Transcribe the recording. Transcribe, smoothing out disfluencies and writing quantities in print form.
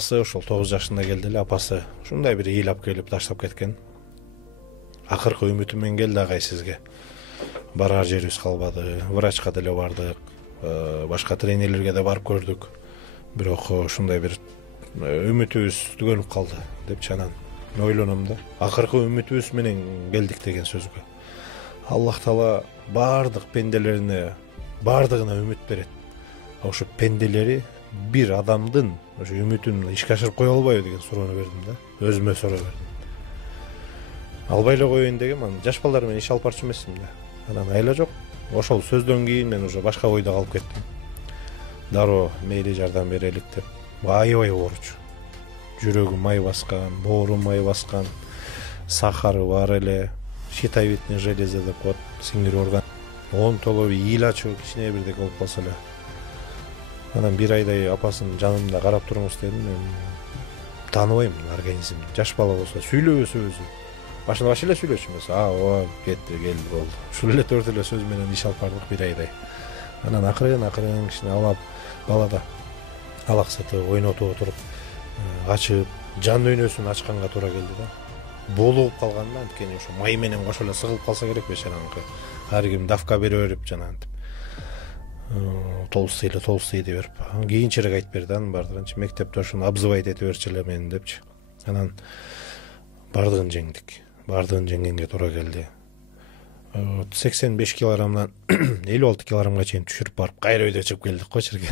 ошол 9 жашында келди эле, апасы ушундай бир ыйлап келип таштап кеткен. Акыркы үмүтүм менен келди агай сизге. Барар жерибиз калбады, врачка деле бардык, башка тренерлерге да барып көрдүк. Бирок ушундай бир үмүтүбүз түгөнүп калды депчи, анан ойлоном да. Акыркы үмүтүбүз менен келдик деген сөзгө. Аллах Таала бардык пенделерине, бардыгына үмүт берет. Ошо пенделери бир адамдын ошо үмүтүн ишке ашырып кое албайбы деген суроону бердим да. Өзүмө суроо бердим. Албай эле коеюн дегем, анан жаш балдар менен иш алып барчу эмесмин да. Анан айла жок. Ошол сөздөн кийин мен уже башка ойдо калып кеттим. Дароо мейли жардам берелик деп. Аябай ооручу. Жүрөгүм май баскан, боорум май баскан, сахары бар эле, щитовидный железа деп коет, сиңир орган. Толо ийла чыгып кичине бирдеке болуп калса эле. Анан бир айдай апасын жанымда карап туруңуз дедим. Мен тааныбайм организмди. Жаш бала болсо сүйлөбөсө өзү. Башында баш эле сүйлөчү эмес. Ооба, кетти, келди, болду. Ушул эле төрт эле сөз менен иш алып бардык бир айдай. Анан акырын кичине алап, балада алаксытып, ойнотуп отуруп, ачып, жан дүйнөсүн ачканга туура келди да. Болуп калганда анткени ошо май менен кошо эле сыгылып калса керек бешараныкы. Ар ким давка бере берип жанагынтип. Толстый деп берип. Кийинчерээк айтып берди анын бардыгын. Мектепте ошону обзывать эте берчү эле мени депчи. Анан бардыгын жеңдик. Бардыгын жеңгенге туура келди. 85 килограммдан 56 килограммга чейин түшүрүп барып кайра өйдө чыгып келдик го жерге.